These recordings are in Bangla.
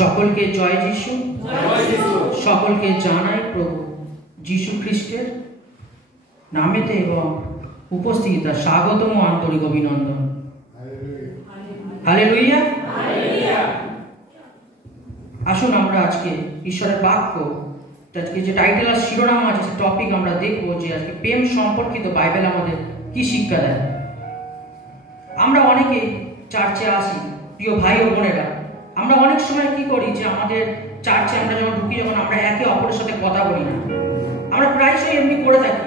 সকলকে জয় যিশু। সকলকে জানাই প্রভু যিশু খ্রিস্টের নামেতে এবং উপস্থিতিতা স্বাগতম ও আন্তরিক অভিনন্দন। হালেলুয়া। আসুন আমরা আজকে ঈশ্বরের বাক্য, আজকে যে টাইটেল আর শিরোনাম আছে, সে টপিক আমরা দেখব যে আজকে প্রেম সম্পর্কিত বাইবেল আমাদের কি শিক্ষা দেয়। আমরা অনেকে চার্চে আসি, প্রিয় ভাই ও বোনেরা, আমরা অনেক সময় কি করি যে আমাদের চার্চে আমরা যখন ঢুকি, যখন আমরা একে অপরের সাথে কথা বলি না, আমরা প্রায়শই এমনি করে থাকি।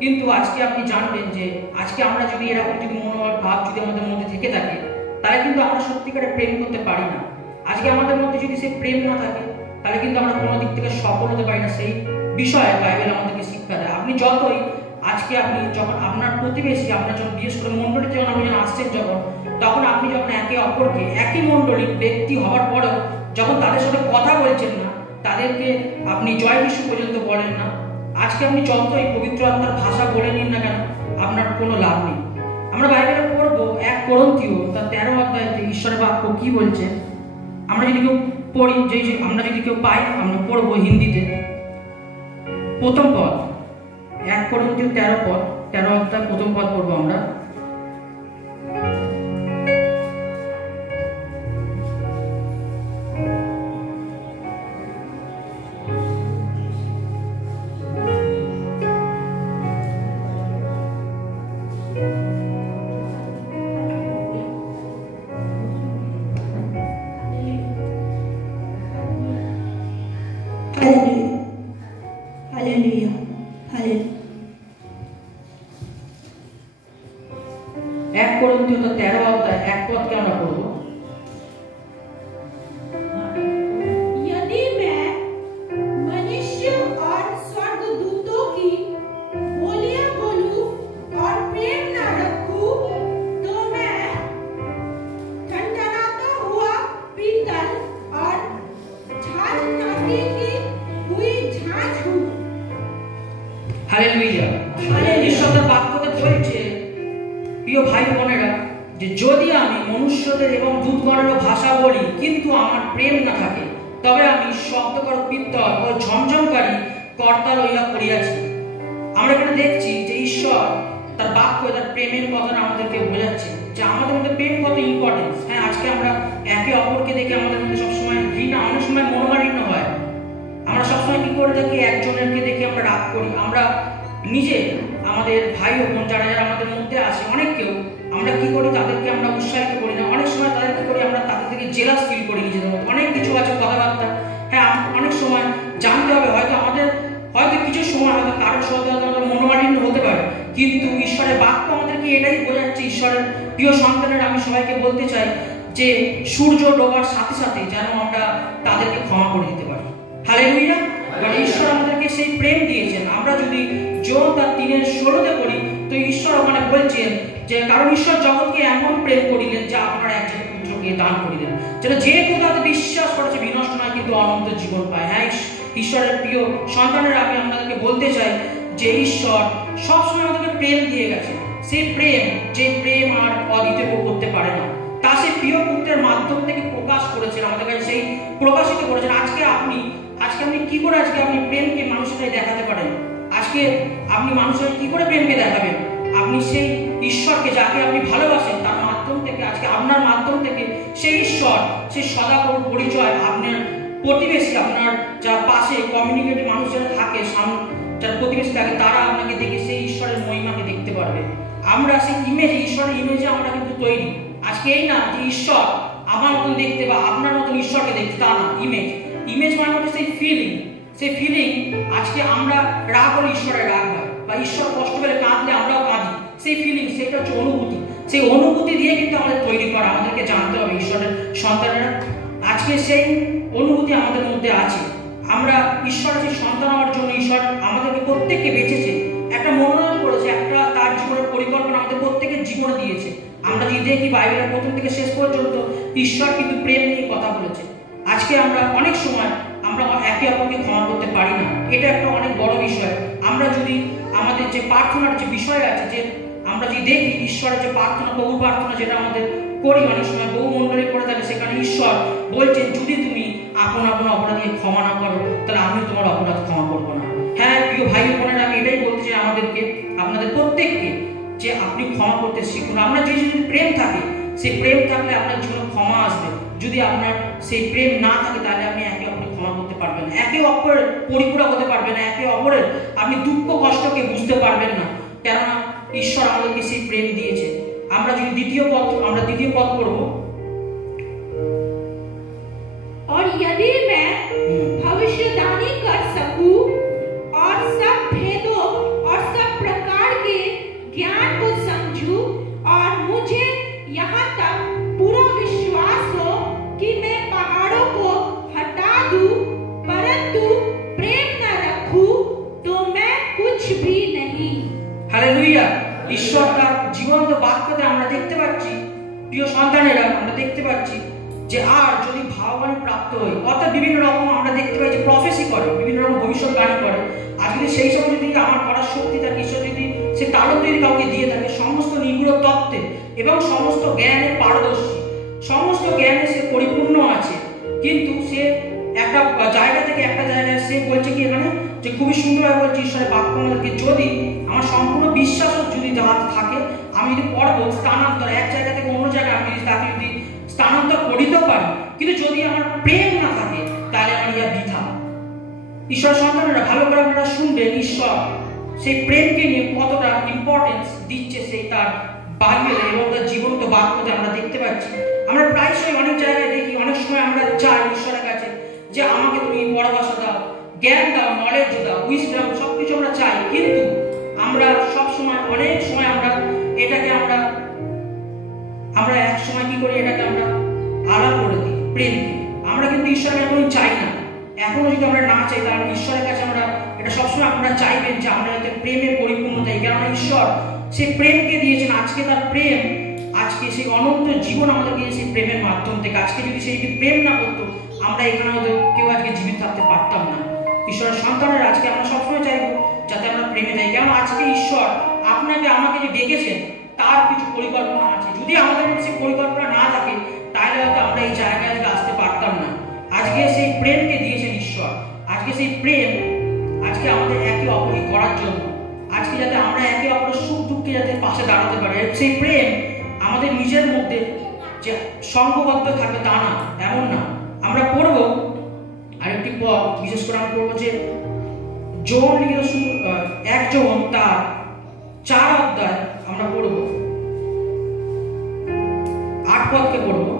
কিন্তু আজকে আপনি জানবেন যে আজকে আমরা যদি এরকম যদি মনোভাব ভাব যদি আমাদের মধ্যে থেকে থাকে, তাহলে কিন্তু আমরা সত্যিকারে প্রেম করতে পারি না। আজকে আমাদের মধ্যে যদি সেই প্রেম না থাকে, তাহলে কিন্তু আমরা কোনো দিক থেকে সফল হতে পারি না। সেই বিষয়ে বাইবেল আমাদেরকে শিক্ষা দেয়। আপনি যতই আজকে আপনি যখন আপনার প্রতিবেশী, আপনার যখন বিশেষ করে মণ্ডলীতে যখন আপনি যখন আসছেন, তখন আপনি যখন একে অপরকে একই মণ্ডলীর ব্যক্তি হওয়ার পরেও যখন তাদের সাথে কথা বলছেন না, তাদেরকে আপনি জয় যিশু পর্যন্ত বলেন না, আজকে আপনি যতই পবিত্র আত্মার ভাষা বলে নিন না কেন, আপনার কোনো লাভ নেই। আমরা বাইবেলে পড়বো 1 কোরিন্থীয় তার 13 অধ্যায়তে ঈশ্বরের বাক্য কি বলছেন। আমরা যদি কেউ পড়ি, আমরা যদি কেউ পাই, আমরা পড়বো হিন্দিতে প্রথম পদ, 1 কোরিন্থীয় 13 অধ্যায় প্রথম পদ পড়বো আমরা। যদি আমি মনুষ্যদের এবং দূতগণের ভাষা বলি, কিন্তু আমার প্রেম না থাকে, তবে আমি শব্দকর পিত্তল ও ঝমঝমকারী কর্তা লইয়া পড়িয়াছি। আমরা এখানে দেখছি যে ঈশ্বর তার বাক্য, তার প্রেমের কথা আমাদেরকে বোঝাচ্ছে যে আমাদের মধ্যে প্রেম কত ইম্পর্টেন্স। হ্যাঁ, আজকে আমরা একে অপরকে দেখে আমাদের মধ্যে সবসময় ঘৃণা, অনেক সময় মনোমালিন্য হয়। আমরা সবসময় কি করে থাকি, একজনেরকে দেখে আমরা রাগ করি। আমরা নিজে আমাদের ভাই ও বোন যারা যারা আমাদের মধ্যে আসে, অনেককেও আমরা কি করি, তাদেরকে আমরা উৎসাহিত করি না। অনেক সময় তাদের কি করি, আমরা তাদের থেকে জেলাস ফিল করি নিজেদের মধ্যে। অনেক কিছু আছে কথাবার্তা। হ্যাঁ, অনেক সময় জানতে হবে, হয়তো কিছু সময় হয়তো কারোর সাথে মনোমালিন্য হতে পারে, কিন্তু ঈশ্বরের বাক্য আমাদেরকে এটাই বোঝাচ্ছে। ঈশ্বরের প্রিয় সন্তানের আমি সবাইকে বলতে চাই যে সূর্য ডোবার সাথে সাথে যেন আমরা তাদেরকে ক্ষমা করে দিতে পারি। হালেলুয়া। কারণ ঈশ্বর আমাদেরকে সেই প্রেম দিয়েছেন। আমরা যদি জন তার 3:16 পড়ি, তো ঈশ্বর ওখানে বলছেন যে কারণ ঈশ্বর জগৎকে এমন প্রেম করিলেন যে আপনার একজন পুত্রকে দান করিলেন, যেন যে কেউ তাতে বিশ্বাস করেছে বিনষ্ট নয়, কিন্তু অনন্ত জীবন পায়। হ্যাঁ, ঈশ্বরের প্রিয় সন্তানেরা আমি আপনাদেরকে বলতে চাই যে ঈশ্বর সবসময় আমাদেরকে প্রেম দিয়ে গেছে। সেই প্রেম, যে প্রেম আর অদ্বিতীয় করতে পারে না, তা সেই প্রিয় পুত্রের মাধ্যম থেকে প্রকাশ করেছেন, আমাদের কাছে সেই প্রকাশিত করেছেন। আজকে আপনি কি করে আজকে আপনি প্রেমকে মানুষের কাছে দেখাতে পারেন? আজকে আপনি মানুষের কি করে প্রেমকে দেখাবেন? আপনি সেই ঈশ্বরকে, যাকে আপনি ভালোবাসেন, তার মাধ্যম থেকে, আজকে আপনার মাধ্যম থেকে সেই ঈশ্বর, সেই সদাপ্রভুর পরিচয় আপনার প্রতিবেশী, আপনার যারা পাশে কমিউনিকেটিভ মানুষ যারা থাকে, যারা প্রতিবেশী থাকে, তারা আপনাকে দেখে সেই ঈশ্বরের মহিমাকে দেখতে পারবে। আমরা সেই ইমেজে, ঈশ্বরের ইমেজে আমরা কিন্তু তৈরি। আজকে এই না যে ঈশ্বর আমার মতন দেখতে বা আপনার মতন ঈশ্বরকে দেখতে, তা না। ইমেজ মানে হচ্ছে সেই ফিলিং। আজকে আমরা রাগ হলে ঈশ্বরের রাগ হয়, বা ঈশ্বর কষ্ট পেলে কাঁদলে আমরাও কাঁদি। সেই ফিলিং, সেটা হচ্ছে অনুভূতি। সেই অনুভূতি দিয়ে কিন্তু আমাদের তৈরি করা। আমাদেরকে জানতে হবে ঈশ্বরের সন্তানেরা আজকে সেই অনুভূতি আমাদের মধ্যে আছে। আমরা ঈশ্বরের সেই সন্তান হওয়ার জন্য ঈশ্বর আমাদেরকে প্রত্যেককে বেঁচেছে, একটা মনোনয়ন করেছে, একটা তার জীবনের পরিকল্পনা আমাদের প্রত্যেকের জীবনে দিয়েছে। আমরা যদি দেখি বাইবেলের প্রথম থেকে শেষ পর্যন্ত ঈশ্বর কিন্তু প্রেম নিয়ে কথা বলেছে। আজকে আমরা অনেক সময় আমরা একে অপরকে ক্ষমা করতে পারি না, এটা একটা অনেক বড় বিষয়। আমরা যদি আমাদের যে প্রার্থনার যে বিষয় আছে, যে আমরা যদি দেখি ঈশ্বরের যে প্রার্থনা, বহু প্রার্থনা যেটা আমাদের করি, অনেক সময় বহু মণ্ডলী করে থাকে, সেখানে ঈশ্বর বলছেন যদি তুমি আপন আপন অপরাধীকে ক্ষমা না করো, তাহলে আমি তোমার অপরাধ ক্ষমা করবো না। হ্যাঁ প্রিয় ভাই বোনেরা, আমি এটাই বলতে চাই আমাদেরকে, আপনাদের প্রত্যেককে, যে আপনি ক্ষমা করতে শিখুন। আপনার যে যদি প্রেম থাকে, সেই প্রেম থাকলে আপনার জীবনে ক্ষমা আসবে। যদি আপনার সেই প্রেম না থাকে, তাহলে আপনি একে অপরকে ক্ষমা করতে পারবেন না, একে অপরের পরিপূরক হতে পারবেন না, একে অপরের আপনি দুঃখ কষ্টকে বুঝতে পারবেন না। কেননা ঈশ্বর আমাদেরকে সেই প্রেম দিয়েছে। আমরা যদি দ্বিতীয় পদ পড়বো। और यदि मैं भविष्यवाणी कर सकूं और सब भेदों और सब प्रकार के ज्ञान को समझूं और मुझे यहाँ तक पूरा विश्वास हो कि मैं पहाड़ों को हटा दूं, परंतु प्रेम न रखूं तो मैं कुछ भी नहीं। हालेलुया। ঈশ্বর তার জীবন্ত বাক্যতে আমরা দেখতে পাচ্ছি, প্রিয় সন্তানেরা, আমরা দেখতে পাচ্ছি যে আর যদি ভাববাণী প্রাপ্ত হই, অর্থাৎ বিভিন্ন রকম আমরা দেখতে পাই যে প্রফেসি করে, বিভিন্ন রকম ভবিষ্যৎবাণী করে। আর যদি সেই সময় যদি আমার করার শক্তি থাকে, ঈশ্বর যদি সে তালন্ত যদি কাউকে দিয়ে থাকে, সমস্ত নিগুড় তত্ত্বে এবং সমস্ত জ্ঞানে পারদর্শী, সমস্ত জ্ঞানে সে পরিপূর্ণ আছে, কিন্তু সে একটা জায়গা থেকে একটা জায়গায় সে বলছে কি এখানে, যে খুবই সুন্দরভাবে বলছে ঈশ্বরের বাক্য আমাদেরকে, যদি আমার সম্পূর্ণ বিশ্বাসও যদি থাকে, আমি যদি পর্বত স্থানান্তর এক জায়গা থেকে অন্য জায়গায় আমি তাকে যদি স্থানান্তর করিতেও পারি, কিন্তু যদি আমার প্রেম না থাকে, তাহলে আমার ইয়া বৃথা। ঈশ্বর সন্তানেরা ভালো করে আপনারা শুনবেন, ঈশ্বর সেই প্রেমকে নিয়ে কতটা ইম্পর্টেন্স দিচ্ছে সেই তার বাইবেলে এবং তার জীবন্ত বাক্যতে আমরা দেখতে পাচ্ছি। আমরা প্রায়শই অনেক জায়গায় দেখি, অনেক সময় আমরা চাই ঈশ্বরের কাছে যে আমাকে তুমি পরবাসা দাও, জ্ঞান দাও, নলেজ দাও, উইজডম, সবকিছু আমরা চাই, কিন্তু আমরা সব সময় অনেক সময় আমরা এটাকে আমরা এক সময় কি করি, এটাকে আমরা আড়াল করে দিই প্রেমকে। আমরা কিন্তু ঈশ্বরকে এখনই চাই না, এখনো যদি আমরা না চাই, তাহলে ঈশ্বরের কাছে আমরা এটা সবসময় আমরা চাইবেন যে আমরা যাতে প্রেমে পরিপূর্ণ থাকি, কেননা ঈশ্বর সেই প্রেমকে দিয়েছেন। আজকে তার প্রেম, আজকে সেই অনন্ত জীবন আমাদের দিয়েছে সেই প্রেমের মাধ্যম থেকে। আজকে যদি সেই প্রেম না করতো, আমরা এখানে হয়তো কেউ আজকে জীবিত থাকতে পারতাম না। ঈশ্বরের সন্তানের আজকে আমরা সবসময় চাইবো যাতে আমরা প্রেমে থাকি, কেন আজকে ঈশ্বর আপনাকে আমাকে যে ডেকেছেন, তার কিছু পরিকল্পনা আছে। যদি আমাদের মধ্যে সেই পরিকল্পনা না থাকে, তাহলে হয়তো আমরা এই জায়গায় আসতে পারতাম না। আজকে সেই প্রেমকে দিয়েছেন ঈশ্বর, আজকে সেই প্রেম আজকে আমাদের একে অপরকে করার জন্য, আজকে যাতে আমরা একে অপরের সুখ দুঃখে যাতে পাশে দাঁড়াতে পারি। সেই প্রেম আমাদের নিজের মধ্যে যে সংঘবদ্ধ থাকে তা না, এমন না। আমরা পড়বো আরেকটি পদ, বিশেষ করে আমরা পড়বো যে যোহন লিখিত 1 যোহন তার 4 অধ্যায় আমরা পড়বো, 8 পদকে পড়বো।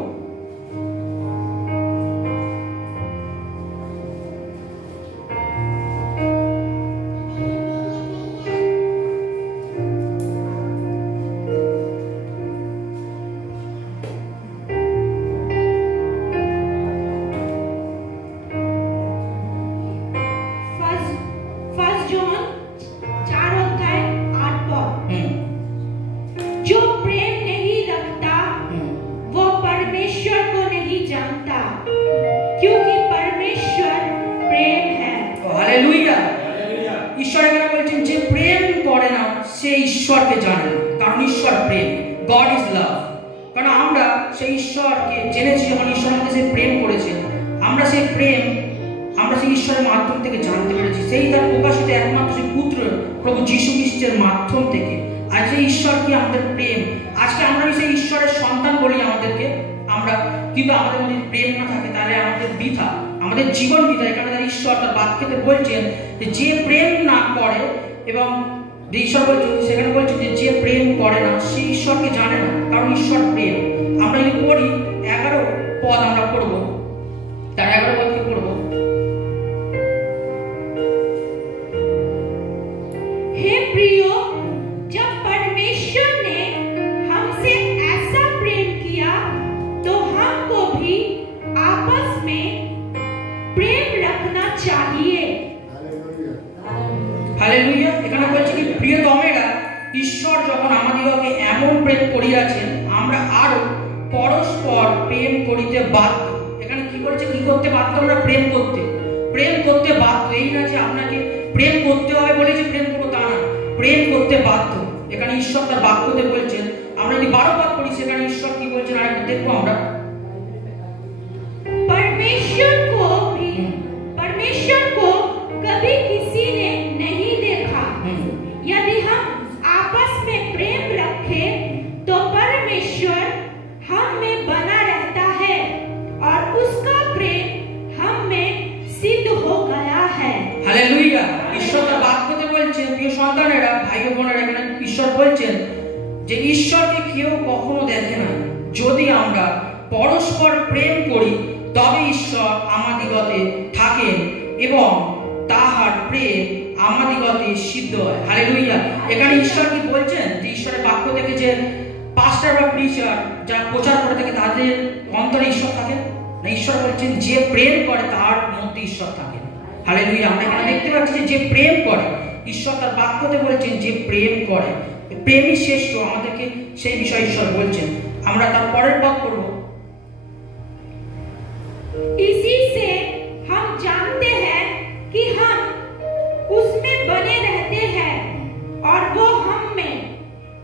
ঈশ্বরকে জানে না, কারণ ঈশ্বর প্রেম, গড ইজ লাভ। কারণ আমরা সেই ঈশ্বরকে জেনেছি যখন ঈশ্বর আমাদের সেই প্রেম করেছেন, আমরা সেই প্রেম আমরা সেই ঈশ্বরের মাধ্যম থেকে জানতে পেরেছি, সেই তার প্রকাশিত একমাত্র সেই পুত্র প্রভু যীশু খ্রিস্টের মাধ্যম থেকে। আর সেই ঈশ্বর কি আমাদের প্রেম, আজকে আমরা সেই ঈশ্বরের সন্তান বলি আমাদেরকে আমরা, কিন্তু আমাদের মধ্যে প্রেম না থাকে, তাহলে আমাদের বৃথা, আমাদের জীবন বৃথা। এখানে তার ঈশ্বর তার বাক্যতে বলছেন যে প্রেম না করে, এবং ঈশ্বর বলছেন সেখানে বলছেন যে প্রেম করে না সে ঈশ্বরকে জানে না, কারণ ঈশ্বর প্রেম। আমরা যদি পড়ি 11 পদ আমরা পড়বো, তার 11 পদকে পড়বো। हे प्रियो, जब परमेश्वर ने हमसे ऐसा प्रेम किया तो हमको भी आपस में प्रेम रखना चाहिए। हालेलुया। এখানে বলছে কি প্রিয়তমেরা, ঈশ্বর যখন আমাদিগকে এমন প্রেম করিয়াছেন, আমরা আরো পরস্পর প্রেম করিতে বাধ্য। এখানে কি বলছে, কি করতে বাধ্য? আমরা প্রেম করতে বাধ্য। এই না যে আপনাকে প্রেম করতে হবে বলে যে প্রেম করবো তা না, প্রেম করতে বাধ্য। এখানে ঈশ্বর তার বাক্যতে বলছেন। আমরা যদি 12 পদ পড়ি, সেখানে ঈশ্বর কি বলছেন আরেকটু দেখবো আমরা। परमेश्वर को প্রিয় সন্তানেরা, ভাই ও বোনেরা, এখানে ঈশ্বর বলছেন যে ঈশ্বরকে কেউ কখনো দেখে না। যদি আমরা পরস্পর প্রেম করি তবে ঈশ্বর আমাদিগতে থাকেন এবং তাহার প্রেম আমাদিগতে সিদ্ধ হয়। হালেলুয়া। এখানে ঈশ্বর কি বলছেন যে ঈশ্বরের বাক্য থেকে যে পাস্টার বা প্রিচার যারা প্রচার করে থাকে তাদের অন্তরে ঈশ্বর থাকেন না? ঈশ্বর বলছেন যে প্রেম করে তার মধ্যে ঈশ্বর থাকেন। হালেলুয়া। আমরা এখানে দেখতে পাচ্ছি যে প্রেম করে, ঈশ্বর তার বাক্যতে বলছেন যে প্রেম করে, প্রেমই শ্রেষ্ঠ। আমাদেরকে সেই বিষয়ে ঈশ্বর বলছেন। আমরা তার পরের পদ করব। इसी से हम जानते हैं कि हम उसमें बने रहते हैं और वो हम में,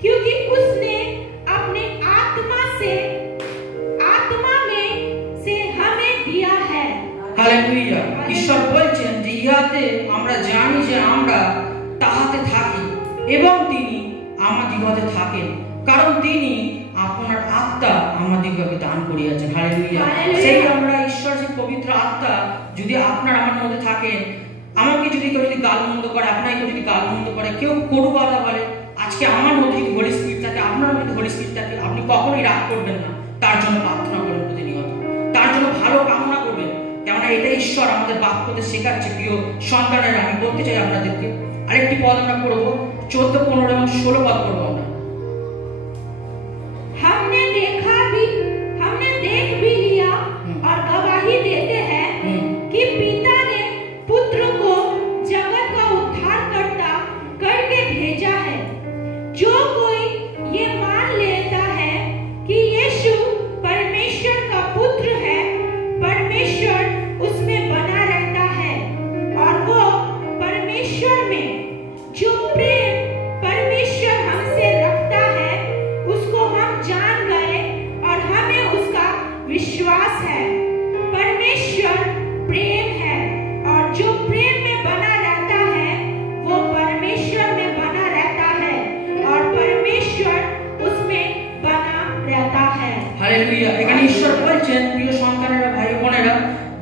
क्योंकि उसने अपने आत्मा में से हमें दिया है। हालेलुया। ঈশ্বর বলছেন যে ইহাতে আমরা জানি যে আমরা তাহাতে থাকি এবং তিনি আমাদিগতে থাকেন, কারণ তিনি আপনার আত্মা আমাদিগকে দান করিয়াছেন। হালেলুয়া। সেই আমরা ঈশ্বর যে পবিত্র আত্মা যদি আপনার আমার মধ্যে থাকেন, আমাকে যদি কেউ যদি গালমন্দ করে, আপনাকে কেউ যদি গালমন্দ করে, কেউ কটু কথা বলে, আজকে আমার মধ্যে যদি হোলি স্পিরিট থাকে, আপনার মধ্যে হোলি স্পিরিট থাকে, আপনি কখনোই রাগ করবেন না। তার জন্য প্রার্থনা করবেন প্রতিনিয়ত, তার জন্য ভালো কামনা করবেন। কেননা এটা ঈশ্বর আমাদের বাক্যতে শেখাচ্ছে। প্রিয় সন্তানেরা, আমি বলতে চাই আপনাদেরকে আরেকটি পদ আমরা পড়বো, 14, 15 এবং 16 পদ পড়বো আমরা। हमने देख भी लिया और गवाही देते हैं कि पिता ने पुत्र को जगत का उद्धारकर्ता करके भेजा है। जो कोई ये मान लेता है कि यीशु परमेश्वर का पुत्र है, परमेश्वर उसमें बना रहता है और वो परमेश्वर में। जो प्रेम परमेश्वर हमसे रखता है उसको हम जान गए और हमें उसका विश्वास है। परमेश्वर प्रेम है और जो प्रेम में बना रहता है वो परमेश्वर में बना रहता है और परमेश्वर उसमें बना रहता है। हालेलुया। এখানে ঈশ্বর বলছেন প্রিয় সন্তানেরা, ভাই বোনেরা,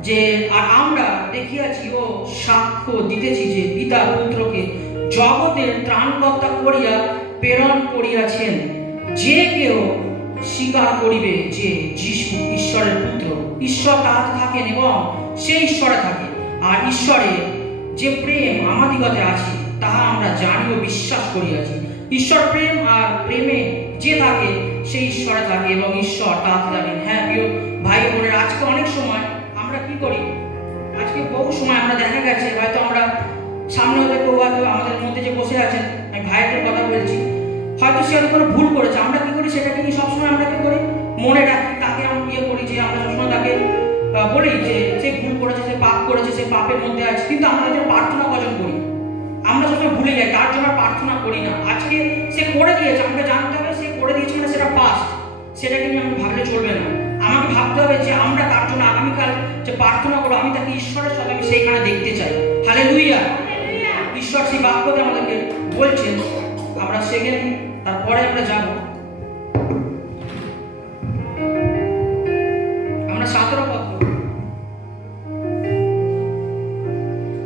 যে আর আমরা দেখিয়াছি ও সাক্ষ্য দিতেছি যে পিতা পুত্রকে জগতের ত্রাণকর্তা করিয়া প্রেরণ করিয়াছেন। যে কেউ স্বীকার করিবে যে যীশু ঈশ্বরের পুত্র, ঈশ্বর তাহাতে থাকেন এবং সে ঈশ্বরে থাকে, আর ঈশ্বরের যে প্রেম আমাদিগতে আছে তাহা আমরা জানি ও বিশ্বাস করিয়াছি। ঈশ্বর প্রেম, আর প্রেমে যে থাকে সে ঈশ্বরে থাকে এবং ঈশ্বর তাহাতে থাকেন। হ্যাঁ প্রিয় ভাই বোনেরা, আজকে অনেক সময় আমরা কি করি, আজকে বহু সময় আমরা দেখা গেছে হয়তো আমরা সামনে হতে কেউ হয়তো আমাদের মধ্যে যে বসে আছেন, আমি ভাইয়ের কথা বলছি, হয়তো সে হয়তো কোনো ভুল করেছে। আমরা কি করি, সেটাকে নিয়ে সবসময় আমরা কি করি, মনে রাখি, তাকে আমরা ইয়ে করি যে আমরা সবসময় তাকে বলি যে সে ভুল করেছে, সে পাপ করেছে, সে পাপের মধ্যে আছে, কিন্তু আমরা যে প্রার্থনা কজন করি, আমরা সবসময় ভুলে যাই, তার জন্য প্রার্থনা করি না। আজকে সে করে দিয়েছে, আমাকে জানতে হবে সে করে দিয়েছে মানে সেটা পাস্ট, সেটাকে নিয়ে আমি ভাবলে চলবে না। আমাকে ভাবতে হবে যে আমরা তার জন্য আগামীকাল যে প্রার্থনা করবো, আমি তাকে ঈশ্বরের সাথে আমি সেইখানে দেখতে চাই। হালেলুয়া। ঈশ্বর সেই বাক্যতে আমাদেরকে বলছেন। আমরা সেকেন্ড, তারপরে আমরা যাব, আমরা 17 পদ।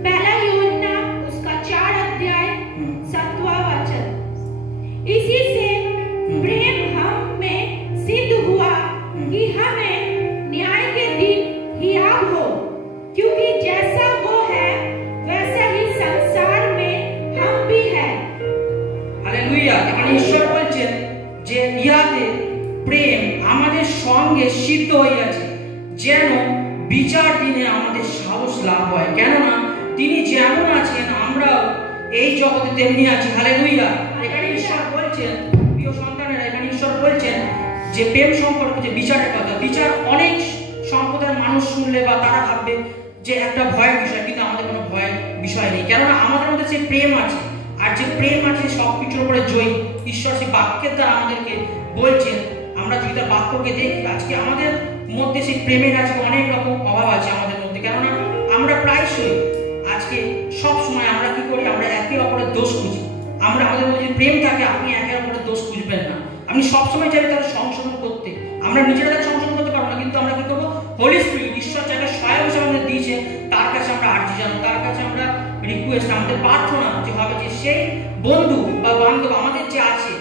पहला यूहन्ना उसका 4 अध्याय 7वां वचन। इसी से प्रेम हम में सिद्ध हुआ कि हमें न्याय के दिन हियाव हो, क्योंकि जैसा वो है वैसा ही संसार में हम भी है। हालेलुया। এখানে ঈশ্বর বলছেন যে ইহাতে প্রেম আমাদের সঙ্গে সিদ্ধ হইয়াছে, যেন বিচার দিনে আমাদের সাহস লাভ হয়। কেননা তিনি যেমন আছেন আমরাও এই জগতে তেমনি আছি। হালেলুয়া। এখানে ঈশ্বর বলছেন, প্রিয় সন্তানেরা, এখানে ঈশ্বর বলছেন যে প্রেম সম্পর্কে যে বিচারের কথা, বিচার অনেক সম্প্রদায়ের মানুষ শুনলে বা তারা ভাববে যে একটা ভয়ের বিষয়, কিন্তু আমাদের কোনো ভয়ের বিষয় নেই। কেননা আমাদের মধ্যে যে প্রেম আছে, আর যে প্রেম আছে সবকিছুর উপরে জয়ী। ঈশ্বর সেই বাক্যের দ্বারা আমাদেরকে বলছেন। আমরা যদি তার বাক্যকে দেখি, আজকে আমাদের মধ্যে সেই প্রেমের আজকে অনেক রকম অভাব আছে আমাদের মধ্যে। কেননা আমরা প্রায়শই আজকে সব সময় আমরা কি করি, আমরা একে অপরের দোষ খুঁজি। আমরা আমাদের মধ্যে প্রেম থাকে, আপনি একে অপরের দোষ খুঁজবেন না। আপনি সবসময় চাইবে তাকে সংশোধন করতে। আমরা নিজেরা তাকে সংশোধন করতে পারবো না, কিন্তু আমরা কি করবো, হোলি স্পিরিট, ঈশ্বর যাকে সহায়ক হিসেবে আমাদের দিয়েছে, তার কাছে আমরা আর্জি জানাবো, তার কাছে আমরা রিকোয়েস্ট, আমাদের প্রার্থনা যে হবে যে সেই বন্ধু বা বান্ধব আমাদের যে আছে,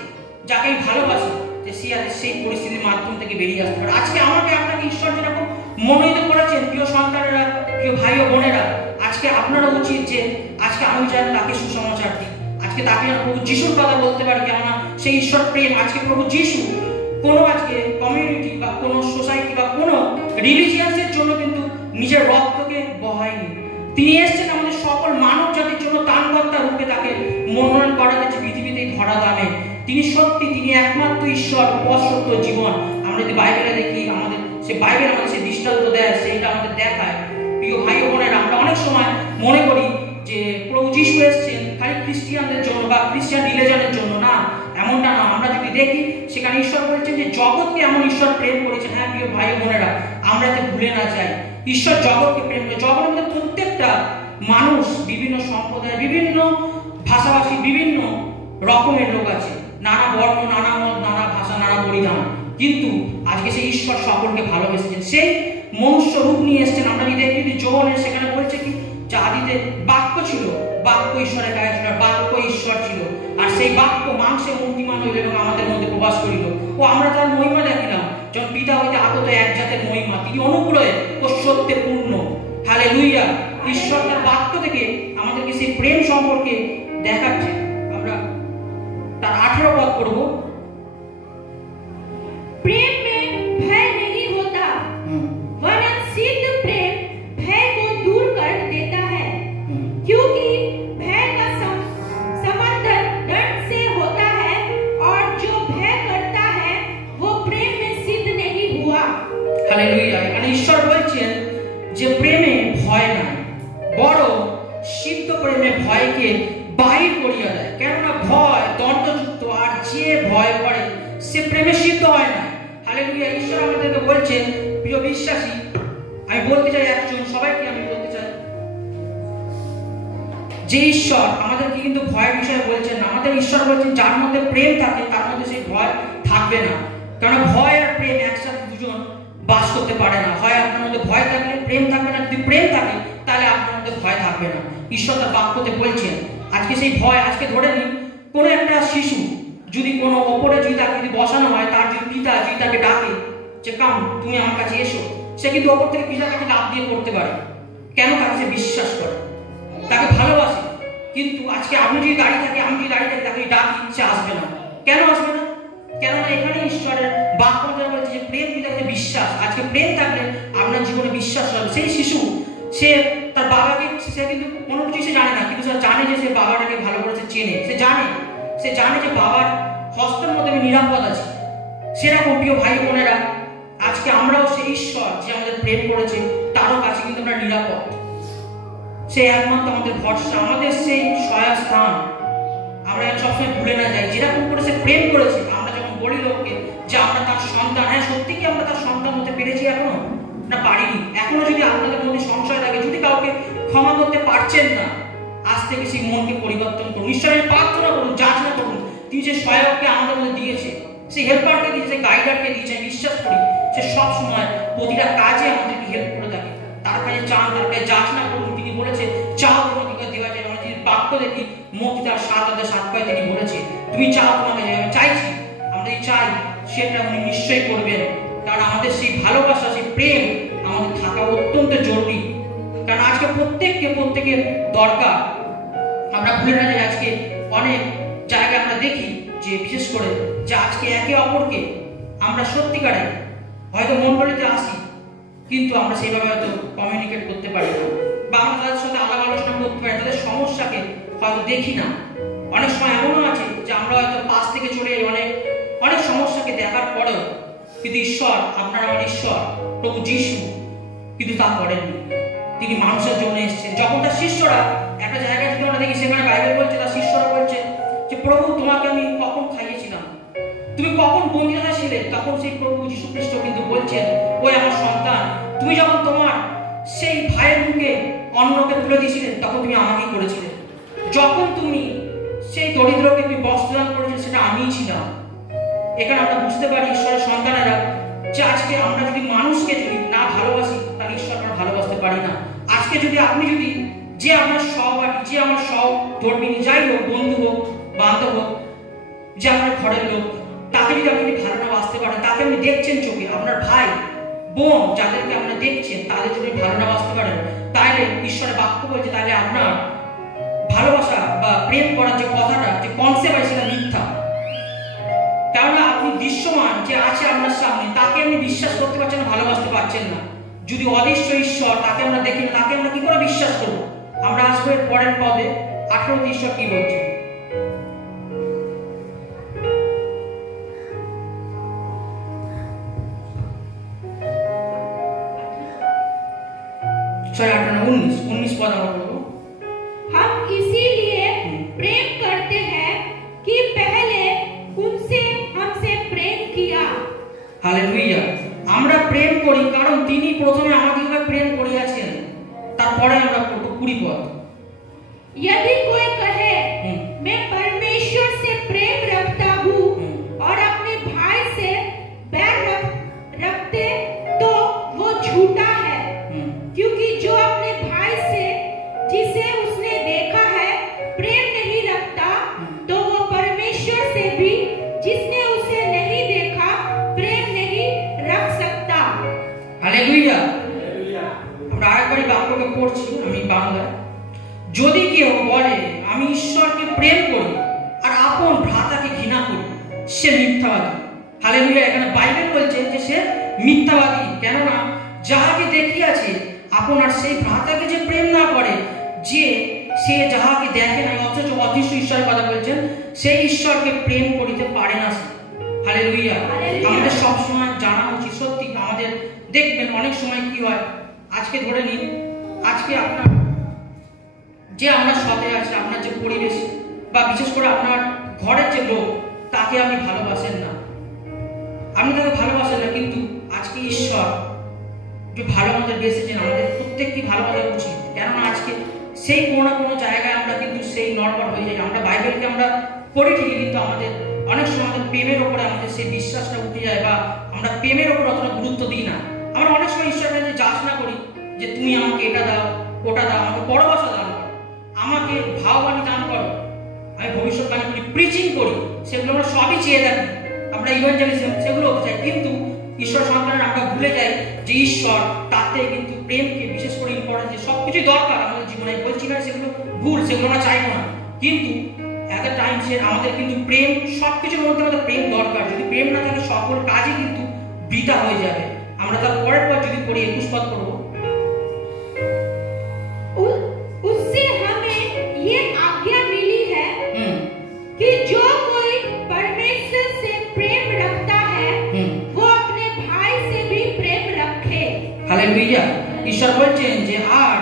যাকে আমি ভালোবাসি, যে সে আজ সেই পরিস্থিতির মাধ্যম থেকে বেরিয়ে আসতে পারে। আজকে আমাকে আপনাকে ঈশ্বর যেরকম মনোনীত করেছেন, প্রিয় সন্তানেরা, প্রিয় ভাই ও বোনেরা, আজকে আপনারা উচিত যে আজকে আমি যেন তাকে সুসমাচার দিই, আজকে তাকে যেন প্রভু যিশুর কথা বলতে পারি, কেননা সেই ঈশ্বর প্রেম আজকে প্রভু যিশু কোনো আজকে কমিউনিটি বা কোনো সোসাইটি বা কোনো রিলিজিয়ান্সের জন্য কিন্তু নিজের রক্তকে বহায়নি। তিনি এসেছেন আমাদের সকল মানব জাতির জন্য ত্রাণকর্তা রূপে তাকে মনোনয়ন করা হয়েছে পৃথিবীতে ধরা দামে। তিনি সত্যি, তিনি একমাত্র ঈশ্বর, অসত্য জীবন। আমরা যদি বাইবেলে দেখি, আমাদের সে বাইবেল আমাদের সে দৃষ্টান্ত দেয়, সেইটা আমাদের দেখায়। প্রিয় ভাই ও বোনেরা, আমরা অনেক সময় মনে করি যে প্রভু যিশু এসেছেন খালি খ্রিস্টিয়ানদের জন্য বা খ্রিস্টান রিলিজনের জন্য, না, এমনটা না। আমরা যদি দেখি সেখানে ঈশ্বর বলছেন যে জগৎকে এমন ঈশ্বর প্রেম করেছেন। হ্যাঁ প্রিয় ভাই ও বোনেরা, আমরা তো ভুলে না যাই, ঈশ্বর জগৎকে প্রেম করে। জগতের মধ্যে প্রত্যেকটা মানুষ, বিভিন্ন সম্প্রদায়, বিভিন্ন ভাষাভাষী, বিভিন্ন রকমের লোক আছে, নানা বর্ণ, নানা মত, নানা ভাষা, নানা পরিধান, কিন্তু আজকে সেই ঈশ্বর সকলকে ভালোবেসেছেন, সেই মনুষ্য রূপ নিয়ে এসেছেন। আমরা যদি দেখি যোহনের সেখানে বলছে কি, যে আদিতে বাক্য ছিল, বাক্য ঈশ্বরের গায়ে ছিল, বাক্য ঈশ্বর ছিল, আর সেই বাক্য মাংসে মূর্তিমান হইল এবং আমাদের মধ্যে প্রবাস করিল, ও আমরা তার মহিমা দেখিলাম, যখন পিতা হইতে আগত এক জাতের মহিমা, তিনি অনুগ্রহে ও সত্যে পূর্ণ। হালেলুয়া! ঈশ্বর তার বাক্য থেকে আমাদেরকে সেই প্রেম সম্পর্কে দেখাচ্ছে। আমরা তার 18 পদ পড়ব। प्रेम में भय नहीं होता, वरन सिद्ध प्रेम भय को दूर कर देता है, क्योंकि भय का संबंध डर से होता है, और जो भय करता है वो प्रेम में सिद्ध नहीं हुआ। हालेलुया! মানে ঈশ্বর বলছেন যে প্রেমে ভয় নাই, বড় সিদ্ধ প্রেমে ভয়কে বাহির করিয়া দেয়, কেননা ভয় দণ্ডযুক্ত, আর যে ভয় করে সে প্রেমে সিদ্ধ হয় না। হালেলুয়া! ঈশ্বর আমাদেরকে বলছেন, প্রিয় বিশ্বাসী, আমি বলতে চাই একজন, সবাইকে আমি বলতে চাই যে ঈশ্বর আমাদেরকে কিন্তু ভয়ের বিষয়ে বলছেন না। আমাদের ঈশ্বর বলছেন যার মধ্যে প্রেম থাকে তার মধ্যে সেই ভয় থাকবে না, কারণ ভয় আর প্রেম একসাথে দুজন বাস করতে পারে না। হয় আপনার মধ্যে ভয় থাকলে প্রেম থাকবে না, যদি প্রেম থাকে তাহলে আপনার মধ্যে ভয় থাকবে না। ঈশ্বর তার বাক্যতে বলছেন আজকে সেই ভয়, আজকে ধরে নিন কোনো একটা শিশু যদি কোনো ওপরে যদি তাকে যদি বসানো হয়, তার যদি পিতা যদি তাকে ডাকে যে কাম তুমি আমার কাছে এসো, সে কিন্তু ওপর থেকে পিতার কাছে লাফ দিয়ে করতে পারে। কেন? তাকে সে বিশ্বাস করে, তাকে ভালোবাসে। কিন্তু আজকে আপনি যদি দাঁড়িয়ে থাকি, আমি যদি দাঁড়িয়ে থাকি, তাকে ডাকি, সে আসবে না। কেন আসবে না? কেননা এখানে ঈশ্বরের বাক্য বলছে যে প্রেম যদি থাকে বিশ্বাস, আজকে প্রেম থাকলে আপনার জীবনে বিশ্বাস হবে। সেই শিশু সে তার বাবাকে, সে কিন্তু কোনো কিছু সে জানে না, কিন্তু সে জানে যে সে বাবাটাকে ভালো করে সে চেনে, সে জানে যে বাবার হস্তের মধ্যে আমি নিরাপদ আছি। সেরকম প্রিয় ভাই বোনেরা, আজকে আমরাও সেই ঈশ্বর যে আমাদের প্রেম করেছে তারও কাছে কিন্তু আমরা নিরাপদ। সে একমাত্র আমাদের ভরসা, আমাদের সেই সহায়স্থান। আমরা সবসময় ভুলে না যাই, যেরকম করে সে প্রেম করেছে। আমরা যখন বলি লোককে যে আমরা তার সন্তান, হ্যাঁ সত্যি কি আমরা তার সন্তান হতে পেরেছি এখনো? না, পারিনি। এখনো যদি আপনাদের মধ্যে সংশয় থাকে, যদি কাউকে ক্ষমা করতে পারছেন না, আজ থেকে সেই মনকে পরিবর্তন করুন, ঈশ্বরের প্রার্থনা করুন, যাচনা করুন। তিনি যে সহায়ককে আমাদের মধ্যে দিয়েছে, সেই হেল্পারকে দিয়েছে, গাইডারকে দিয়েছে, বিশ্বাস করি সে সব সময় প্রতিটা কাজে আমাদেরকে হেল্প করে থাকে। তার কাছে চান, তার কাছে যাচনা করুন। তিনি বলেছে চাও তোমাকে দেওয়া যায়। আমরা যদি বাক্য দেখি মতি তার 7:7 তিনি বলেছে তুমি চাও তোমাকে দেওয়া চাইছি। আমরা যদি চাই সেটা উনি নিশ্চয়ই করবেন, কারণ আমাদের সেই ভালোবাসা, সেই প্রেম আমাদের থাকা অত্যন্ত জরুরি। কারণ আজকে প্রত্যেকের দরকার। আমরা ভুলে না যাই, আজকে অনেক জায়গায় আমরা দেখি যে বিশেষ করে যে আজকে একে অপরকে আমরা সত্যিকারে হয়তো মণ্ডলীতে আসি, কিন্তু আমরা সেইভাবে হয়তো কমিউনিকেট করতে পারি না, বা আমরা তাদের সাথে আলাপ আলোচনা করতে পারি, তাদের সমস্যাকে হয়তো দেখি না। অনেক সময় এমনও আছে যে আমরা হয়তো পাশ থেকে চলে অনেক সমস্যাকে দেখার পরেও কিন্তু ঈশ্বর, আপনার আমার ঈশ্বর প্রভু যিশু কিন্তু তা করেননি। তিনি মানুষের জন্য এসেছেন। যখন তার শিষ্যরা একটা জায়গায় যদি আমরা দেখি, সেখানে বাইবেল বলছে তার শিষ্যরা বলছে যে প্রভু তোমাকে আমি কখন খাইয়েছিলাম, তুমি কখন বন্দিতা ছিলে? তখন সেই প্রভু যীশু খ্রিস্ট কিন্তু বলছেন ওই আমার সন্তান, তুমি যখন তোমার সেই ভাইয়ের মুখে অন্নকে তুলে দিয়েছিলেন তখন তুমি আমাকেই করেছিলে। যখন তুমি সেই দরিদ্রকে তুমি বস্ত্রদান করেছিলে সেটা আমিই ছিলাম। এখানে আমরা বুঝতে পারি ঈশ্বরের সন্তানেরা যে আজকে আমরা যদি মানুষকে যদি না ভালোবাসি তাহলে ঈশ্বর আমরা ভালোবাসতে পারি না। আজকে যদি আপনি যদি যে আপনার সহপাঠী, যে আমার সহধর্মিনী, যাই হোক, বন্ধু হোক, বান্ধব হোক, যে আপনার ঘরের লোক, তাকে যদি আপনি ভালো না বাঁচতে পারেন, তাকে আপনি দেখছেন চোখে, আপনার ভাই বোন যাদেরকে আপনারা দেখছেন তাদের যদি ভালো না বাঁচতে পারেন, তাহলে ঈশ্বরের বাক্য বলছে তাহলে আপনার ভালোবাসা বা প্রেম করার যে কথাটা, যে কনসেপ্ট আছে সেটা মিথ্যা। তাহলে আপনি দৃশ্যমান যে আছে আপনার সামনে তাকে আপনি বিশ্বাস করতে পারছেন না, ভালোবাসতে পারছেন না। যদি অদৃশ্য ঈশ্বর তাকে আমরা দেখি না, তাকে আমরা কি করে বিশ্বাস করবো? আমরা আসবো এর পরের পদে 18 ঈশ্বর কি বলছে। सॉरी 19 पद हम लोग हम इसीलिए प्रेम करते हैं कि पहले उनसे हमसे प्रेम किया। हालेलुया। আমরা প্রেম করি কারণ তিনি প্রথমে আমাদেরকে প্রেম করিয়াছেন। তারপরে আমরা করব 20 পদ। यदि कोई कहे मैं परमेश्वर से प्रेम रखता हूँ और अपने भाई से बैर रखते तो वो झूठा है, क्योंकि जो अपने भाई से जिसे उसने देखा है प्रेम नहीं रखता तो वो परमेश्वर से भी जिसने उसे नहीं देखा प्रेम नहीं रख सकता। हालेलुया। আমরা আরেকবার বাক্যকে পড়ছি আমি বাংলায়। যদি কেউ বলে আমি ঈশ্বরকে প্রেম করি আর আপন ভ্রাতাকে ঘৃণা করি, সে মিথ্যাবাদী। হালেলুয়া। এখানে বাইবেল বলছে যে সে মিথ্যাবাদী, কেননা যাহাকে দেখিয়াছে আপনার সেই ভ্রাতাকে যে প্রেম না করে, যে সে যাহাকে দেখে না অথচ অদৃশ্য ঈশ্বরের কথা বলছেন, সেই ঈশ্বরকে প্রেম করিতে পারে না। হালেলুয়া। আমাদের সবসময় জানা উচিত, সত্যি আমাদের দেখবেন অনেক সময় কি হয়, আজকে ধরে নিন, আজকে আপনার যে আমরা সাথে আছে, আপনার যে পরিবেশ বা বিশেষ করে আপনার ঘরের যে লোক, তাকে আপনি ভালোবাসেন না, আপনি তাকে ভালোবাসেন না, কিন্তু আজকে ঈশ্বর যে ভালো আমাদের বেসেছেন, আমাদের প্রত্যেককে ভালোবাসা উচিত। কেননা আজকে সেই কোনো না কোনো জায়গায় আমরা কিন্তু সেই নরবর হয়ে যাই। আমরা বাইবেলকে আমরা পড়ি ঠিকই, কিন্তু আমাদের অনেক সময় আমাদের প্রেমের ওপরে আমাদের সেই বিশ্বাসটা উঠে যায়, বা আমরা প্রেমের ওপর অতটা গুরুত্ব দিই না। আমরা অনেক সময় ঈশ্বরের কাছে যাচনা করি যে তুমি আমাকে এটা দাও, ওটা দাও, আমাকে পরবাসা দান করো, আমাকে ভাববাণী দান করো, আমি ভবিষ্যৎবাণী করি, প্রিচিং করি, সেগুলো আমরা সবই চেয়ে থাকি, আমরা ইভাঞ্জেলিজম সেগুলো চাই, কিন্তু ঈশ্বর সন্তানের আমরা ভুলে যাই যে ঈশ্বর তাতে কিন্তু প্রেমকে বিশেষ করে ইম্পর্টেন্স, যে সবকিছুই দরকার আমাদের জীবনে, বলছি না সেগুলো ভুল, সেগুলো আমরা চাইবো না, কিন্তু এট এ টাইম সে আমাদের কিন্তু প্রেম, সবকিছুর মধ্যে আমাদের প্রেম দরকার। যদি প্রেম না থাকে সকল কাজই কিন্তু বৃথা হয়ে যাবে। আমরা তার পরের পর যদি পড়ি 21 পদ পড়বো। उससे हमें ये आज्ञा मिली है कि जो कोई परमेश्वर से प्रेम रखता है वो अपने भाई से भी प्रेम रखे। हालेलुया। ঈশ্বর বলছেন যে আর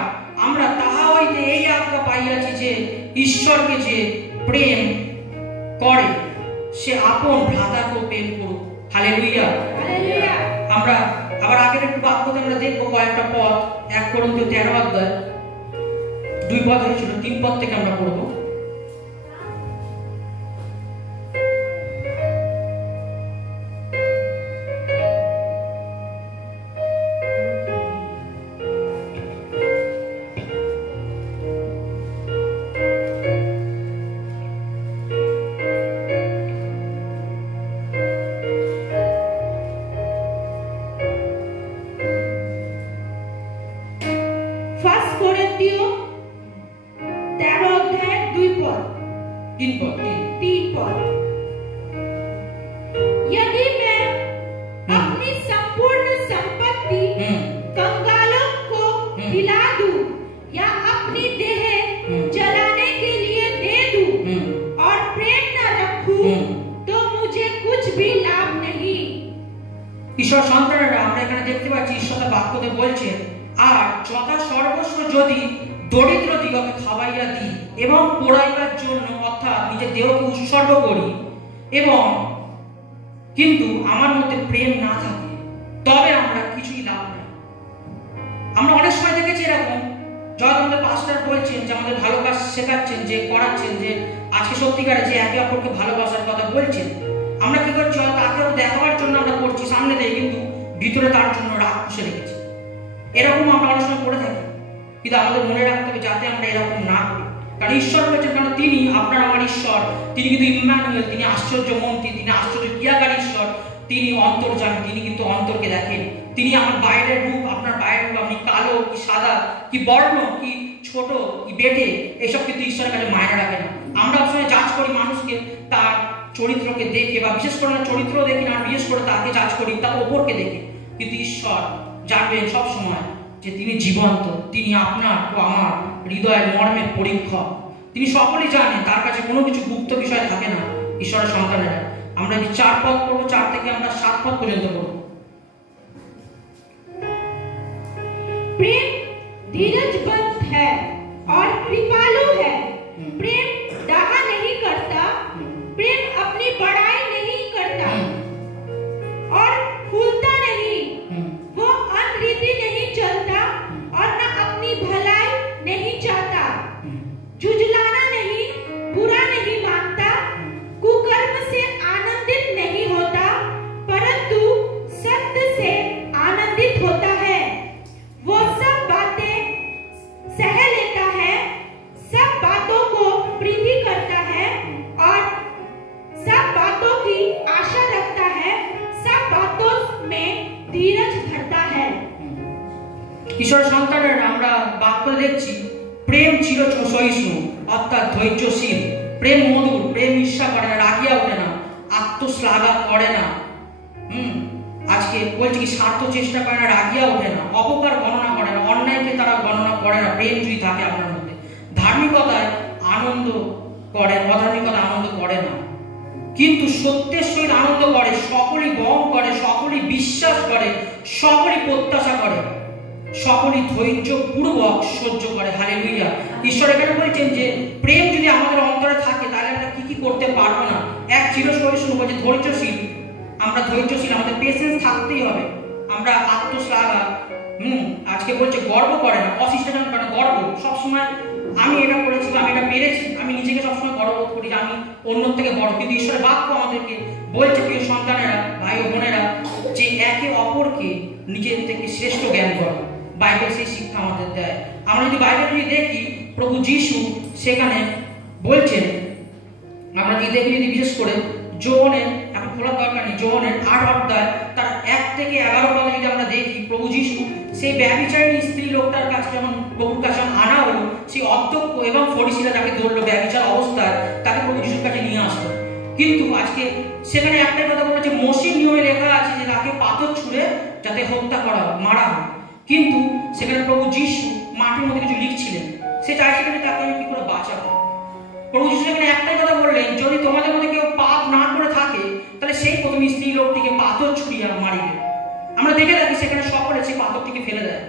আমরা তাহা হইতে এই আজ্ঞা পাইয়াছি যে ঈশ্বরকে যে প্রেম করে সে আপন ভ্রাতাকে প্রেম করুক। হালেলুয়া। हालेलुया। আমরা আবার আগের একটু বাক্যতে আমরা দেখবো কয়েকটা পদ, 1 কোরিন্থীয় 13 অধ্যায় 2 পদ হয়েছিল, 3 পদ থেকে আমরা পড়বো। फर्स्ट कोरिन्थियों 13 अध्याय 2 पद 3 पद 3 पद। यदि मैं अपनी संपूर्ण संपत्ति कंगालों को खिला दूं या अपनी देह जलाने के लिए दे दूं और प्रेम न रखूं तो मुझे कुछ भी लाभ नहीं। ঈশ্বর সন্তানেরা আমরা এখানে দেখতে পাচ্ছি ঈশ্বর তার বাক্যতে বলছেন, আর যথা সর্বস্ব যদি দরিদ্র দিগকে খাওয়াইয়া দিই এবং পোড়াইবার জন্য অর্থাৎ নিজের দেহকে উৎসর্গ করি, এবং কিন্তু আমার মধ্যে প্রেম না থাকে, তবে আমরা কিছুই লাভ নাই। আমরা অনেক সময় দেখেছি এরকম, যখন আমাদের পাস্টার বলছেন যে আমাদের ভালো কাজ শেখাচ্ছেন, যে করাচ্ছেন, যে আজকে সত্যিকারে যে একে অপরকে ভালোবাসার কথা বলছেন, আমরা কি করছি তাকে দেখাবার জন্য আমরা করছি সামনে দিয়ে, কিন্তু ভিতরে তার জন্য রাগ পুষে রেখেছি। এরকম আমরা অনেক সময় করে থাকি। কিন্তু আমাদের মনে রাখতে হবে যাতে আমরা এরকম না করি। কারণ ঈশ্বর বলেছেন, কারণ তিনি আপনার আমার ঈশ্বর, তিনি কিন্তু ইম্মানুয়েল, তিনি আশ্চর্য মন্ত্রী, তিনি আশ্চর্য ক্রিয়াকারী ঈশ্বর, তিনি অন্তর্যামী, তিনি কিন্তু অন্তরকে দেখেন। তিনি আমার বাইরের রূপ, আপনার বাইরের রূপ, আপনি কালো কি সাদা কি বর্ণ কি ছোট কি বেটে, এসব কিন্তু ঈশ্বরের কাছে মায়না রাখে না। আমরা আসলে জাজ করি মানুষকে তার চরিত্রকে দেখে, বা বিশেষ করে চরিত্র দেখি না, বিশেষ করে তাকে জাজ করি তার ওপরকে দেখে। কিন্তু ঈশ্বর জানবেন সব সময় যে তিনি জীবন্ত, তিনি আপনার ও আমার হৃদয়ের মর্মের পরীক্ষক, তিনি সকলেই জানেন, তার কাছে কোনো কিছু গুপ্ত বিষয় থাকে না। ঈশ্বরের সন্তানেরা আমরা যে 4 পদ পড়বো, 4 থেকে আমরা 7 পদ পর্যন্ত পড়বো। प्रेम धीरजवंत है और कृपालु है, प्रेम दावा नहीं करता, प्रेम अपनी बड़ाई नहीं करता और फूलता नहीं, वो अनरीति नहीं चलता और न अपनी भलाई नहीं चाहता, जुझलाना नहीं, बुरा नहीं मानता, कुकर्म से आनंदित नहीं होता, परंतु सत्य से आनंदित होता है, वो सब बातें सह लेता है, सब बातों को प्रीति करता है और सब बातों की आशा रखता है, सब बातों में धीरज धरता है। ঈশ্বরের সন্তানেরা আমরা বাক্য দেখছি, প্রেম চির সহিষ্ণু অর্থাৎ ধৈর্যশীল, প্রেম মধুর, প্রেম ঈর্ষা করে না, রাগিয়া ওঠে না, আত্মশ্লাঘা করে না। আজকে বলছি কি, স্বার্থ চেষ্টা করে না, রাগিয়া ওঠে না, অপকার গণনা করে না, অন্যায়কে তারা গণনা করে না। প্রেম যদি থাকে আপনার মধ্যে, ধার্মিকতায় আনন্দ করে, অধার্মিকতা আনন্দ করে না, কিন্তু সত্যের সহিত আনন্দ করে, সকলই বহন করে, সকলই বিশ্বাস করে, সকলই প্রত্যাশা করে, সকলই ধৈর্য পূর্বক সহ্য করে। হালেলুয়া। ঈশ্বর এখানে বলছেন যে প্রেম যদি আমাদের অন্তরে থাকে তাহলে আমরা কি কি করতে পারবো না। এক চির সহিষ্ণু বলছে ধৈর্যশীল, আমরা ধৈর্যশীল, আমাদের পেশেন্স থাকতেই হবে। আমরা আত্মশ্লাঘা আজকে বলছে গর্ব করে না, অশিষ্টাচার করে না, গর্ব সবসময় আমি এটা করেছি বা আমি এটা পেরেছি, আমি নিজেকে সবসময় গর্ববোধ করি যে আমি অন্যর থেকে বড়। কিন্তু ঈশ্বরের বাক্য আমাদেরকে বলছে, প্রিয় সন্তানেরা, ভাই ও বোনেরা, যে একে অপরকে নিজের থেকে শ্রেষ্ঠ জ্ঞান করো। বাইবেল সেই শিক্ষা আমাদের দেয়। আমরা যদি বাইবেল যদি দেখি, প্রভু যীশু সেখানে বলছেন, আমরা যদি দেখি, যদি বিশেষ করে যোহনের, এখন খোলার দরকার নেই, যোহনের 8 অধ্যায় তার 1 থেকে 11 পদে যদি আমরা দেখি, প্রভু যীশু সেই ব্যভিচারিণী স্ত্রী লোকটার কাছে যখন প্রভুর কাছে আনা হলো, সেই অধ্যক্ষ এবং ফরিসিরা যাকে ধরলো ব্যভিচার অবস্থায়, তাকে প্রভু যীশুর কাছে নিয়ে আসলো। কিন্তু আজকে সেখানে একটাই কথা বলেছে, মসির নিয়মে লেখা আছে যে তাকে পাথর ছুঁড়ে যাতে হত্যা করা হয়, মারা হয়। কিন্তু সেখানে প্রভু যীশু মাটির মধ্যে কিছু লিখছিলেন, সে চাইছিলেন তাকে আমি কি করে বাঁচাবো। প্রভু যীশু এখানে একটাই কথা বললেন, যদি তোমাদের মধ্যে কেউ পাপ না করে থাকে তাহলে সেই প্রথম স্ত্রী লোকটিকে পাথর ছুঁড়িয়া মারিবে। আমরা দেখে থাকি সেখানে সকলে সেই পাথরটিকে ফেলে দেয়,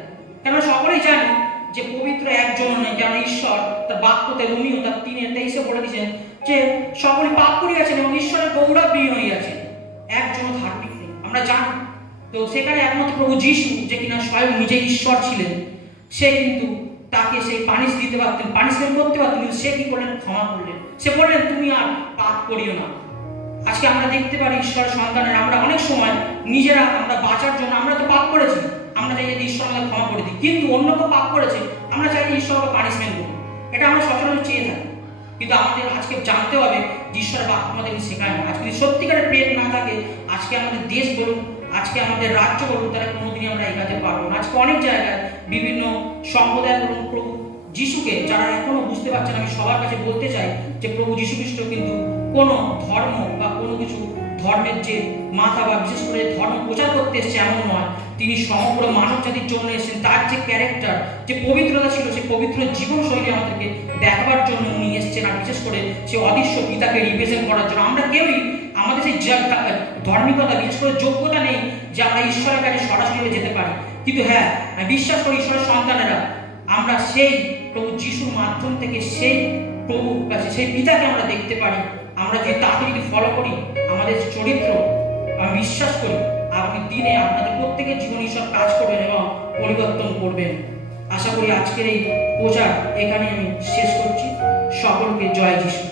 কেন সকলেই জানি যে পবিত্র একজন নয়, কারণ ঈশ্বর তার বাক্যতে রোমীয় তার 3:23 বলে দিয়েছেন যে সকলে পাপ করিয়াছেন এবং ঈশ্বরের গৌরবহীন হইয়াছেন, একজন ধার্মিক নেই। আমরা জানি তো সেখানে একমাত্র প্রভু যীশু, যে কিনা স্বয়ং নিজে ঈশ্বর ছিলেন, সে কিন্তু তাকে সেই দিতে পারতেন, পানিশমেন্ট করতে পারতেন, কিন্তু সে কি করলেন, ক্ষমা করলেন। সে বললেন তুমি আর পাপ করিও না। আজকে আমরা দেখতে পারি ঈশ্বরের সন্তানের, আমরা অনেক সময় নিজেরা আমরা বাঁচার জন্য আমরা তো পাপ করেছি, আমরা চাই যে ঈশ্বর আমাদের ক্ষমা করে দিই, কিন্তু অন্য কেউ পাপ করেছে আমরা চাই যে ঈশ্বরকে পানিশমেন্ট করুন, এটা আমরা সচরাচর চেয়ে থাকি। কিন্তু আমাদের আজকে জানতে হবে যে ঈশ্বরের বাক্য আমাদের শেখায় না। আজকে যদি সত্যিকারের প্রেম না থাকে, আজকে আমাদের দেশ বলুন, আজকে আমাদের রাজ্য বলুন, তারা কোনোদিনই আমরা এগাতে পারবো না। আজকে অনেক জায়গায় বিভিন্ন সম্প্রদায় বলুন, প্রভু যিশুকে যারা এখনো বুঝতে পারছেন, আমি সবার কাছে বলতে চাই যে প্রভু যীশু খ্রিস্ট কিন্তু কোনো ধর্ম বা কোনো কিছু ধর্মের যে মাথা বা বিশেষ করে ধর্ম প্রচার করতে এসছে এমন নয়, তিনি সমগ্র মানব জাতির জন্য এসেছেন। তার যে ক্যারেক্টার, যে পবিত্রতা ছিল, সেই পবিত্র জীবনশৈলী আমাদেরকে দেখাবার জন্য উনি এসেছেন, আর বিশেষ করে সেই অদৃশ্য পিতাকে রিপ্রেজেন্ট করার জন্য। আমরা কেউই আমাদের সেই ধর্মিকতা, বিশেষ করে যোগ্যতা নেই যে আমরা ঈশ্বরের কাছে সরাসরি যেতে পারি, কিন্তু হ্যাঁ আমি বিশ্বাস করি ঈশ্বরের সন্তানেরা আমরা সেই প্রভু যিশুর মাধ্যম থেকে সেই প্রভুর কাছে, সেই পিতাকে আমরা দেখতে পারি। আমরা যদি তাকে যদি ফলো করি, আমাদের চরিত্র, আমি বিশ্বাস করি আগামী দিনে আপনাদের প্রত্যেকের জীবন ঈশ্বর কাজ করবেন এবং পরিবর্তন করবেন। আশা করি আজকের এই প্রচার এখানে আমি শেষ করছি। সকলকে জয় যিশু।